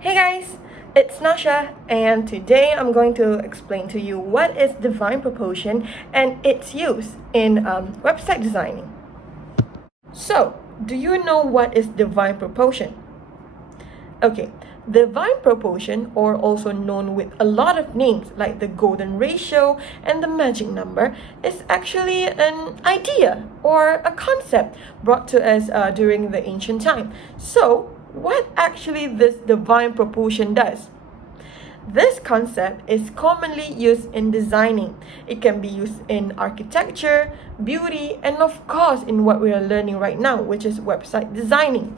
Hey guys, it's Nasha, and today I'm going to explain to you what is divine proportion and its use in website designing. So, do you know what is divine proportion? Okay, divine proportion, or also known with a lot of names like the golden ratio and the magic number, is actually an idea or a concept brought to us during the ancient time. So, what actually this divine proportion does? This concept is commonly used in designing. It can be used in architecture, beauty, and of course in what we are learning right now, which is website designing.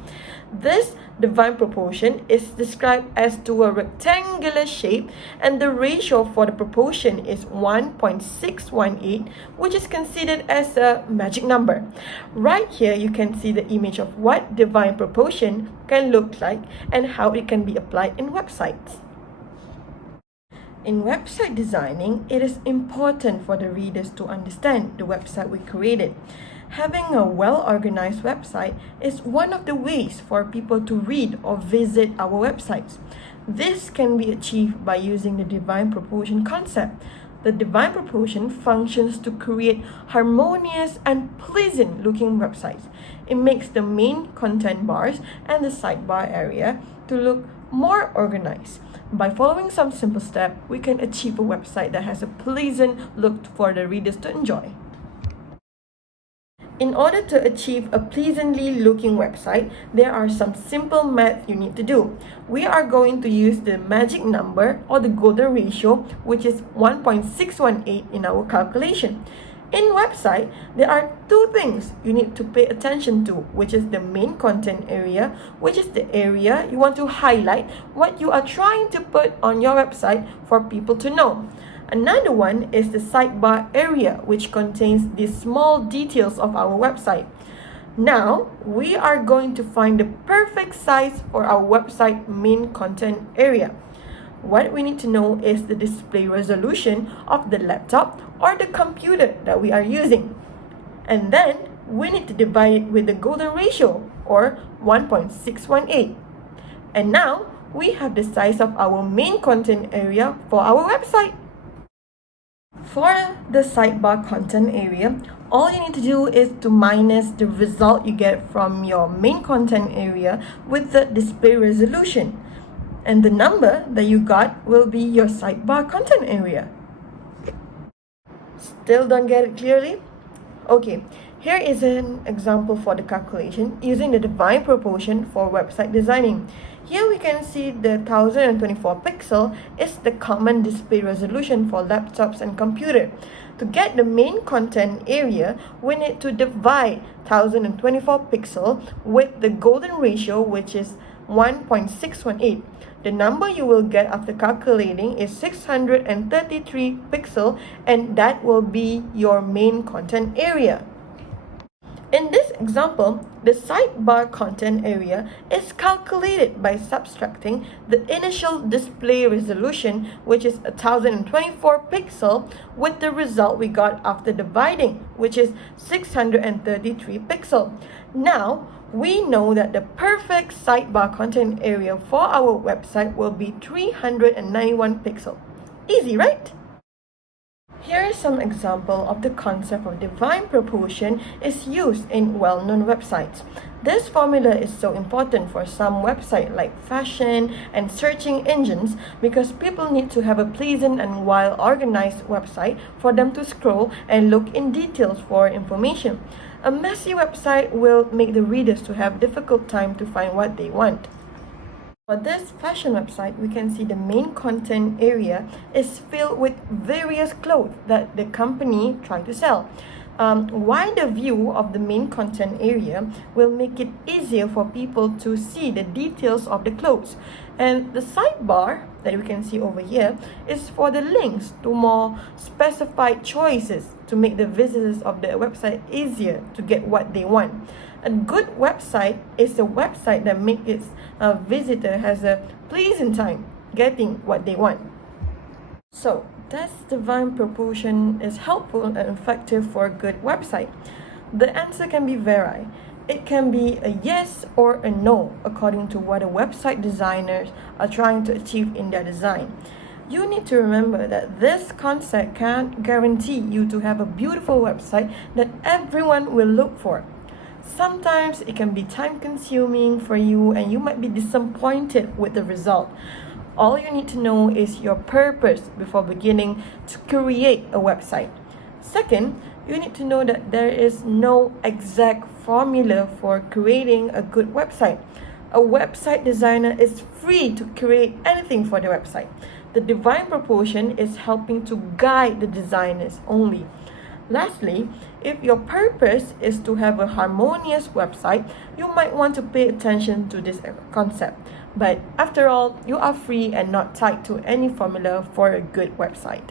This divine proportion is described as to a rectangular shape, and the ratio for the proportion is 1.618, which is considered as a magic number. Right here you can see the image of what divine proportion can look like and how it can be applied in websites. In website designing, it is important for the readers to understand the website we created. Having a well-organized website is one of the ways for people to read or visit our websites. This can be achieved by using the divine proportion concept. The divine proportion functions to create harmonious and pleasant looking websites. It makes the main content bars and the sidebar area to look more organized. By following some simple steps, we can achieve a website that has a pleasant look for the readers to enjoy. In order to achieve a pleasantly looking website, there are some simple math you need to do. We are going to use the magic number or the golden ratio, which is 1.618 in our calculation. In website, there are two things you need to pay attention to, which is the main content area, which is the area you want to highlight what you are trying to put on your website for people to know. Another one is the sidebar area, which contains the small details of our website. Now, we are going to find the perfect size for our website main content area. What we need to know is the display resolution of the laptop or the computer that we are using. And then we need to divide it with the golden ratio or 1.618. And now we have the size of our main content area for our website. For the sidebar content area, all you need to do is to minus the result you get from your main content area with the display resolution. And the number that you got will be your sidebar content area. Still don't get it clearly? Okay, here is an example for the calculation using the divine proportion for website designing. Here we can see the 1024 pixel is the common display resolution for laptops and computer. To get the main content area, we need to divide 1024 pixel with the golden ratio, which is 1.618. The number you will get after calculating is 633 pixel, and that will be your main content area. In this example, the sidebar content area is calculated by subtracting the initial display resolution, which is 1024 pixel, with the result we got after dividing, which is 633 pixel. Now, we know that the perfect sidebar content area for our website will be 391 pixel. Easy, right? Here is some example of the concept of divine proportion is used in well-known websites. This formula is so important for some websites like fashion and searching engines because people need to have a pleasant and well-organized website for them to scroll and look in details for information. A messy website will make the readers to have difficult time to find what they want. For this fashion website, we can see the main content area is filled with various clothes that the company try to sell. Wider view of the main content area will make it easier for people to see the details of the clothes. And the sidebar that we can see over here is for the links to more specified choices to make the visitors of the website easier to get what they want. A good website is a website that makes its visitor has a pleasant time getting what they want. So, does divine proportion is helpful and effective for a good website? The answer can be varied. It can be a yes or a no according to what the website designers are trying to achieve in their design. You need to remember that this concept can't guarantee you to have a beautiful website that everyone will look for. Sometimes it can be time consuming for you and you might be disappointed with the result. All you need to know is your purpose before beginning to create a website. Second, you need to know that there is no exact formula for creating a good website. A website designer is free to create anything for the website. The divine proportion is helping to guide the designers only. Lastly, if your purpose is to have a harmonious website, you might want to pay attention to this concept. But after all, you are free and not tied to any formula for a good website.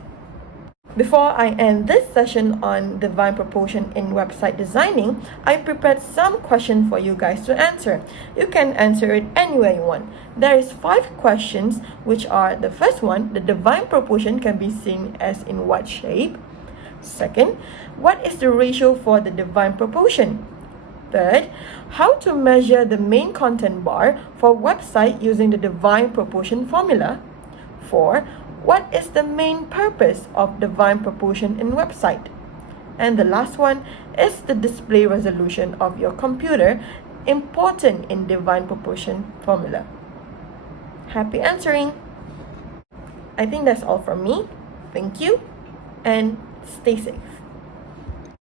Before I end this session on divine proportion in website designing, I prepared some questions for you guys to answer. You can answer it any way you want. There is 5 questions, which are: the first one, the divine proportion can be seen as in what shape? Second, what is the ratio for the divine proportion? Third, how to measure the main content bar for website using the divine proportion formula? 4, what is the main purpose of divine proportion in website? And the last one, is the display resolution of your computer important in divine proportion formula? Happy answering! I think that's all from me. Thank you and stay safe.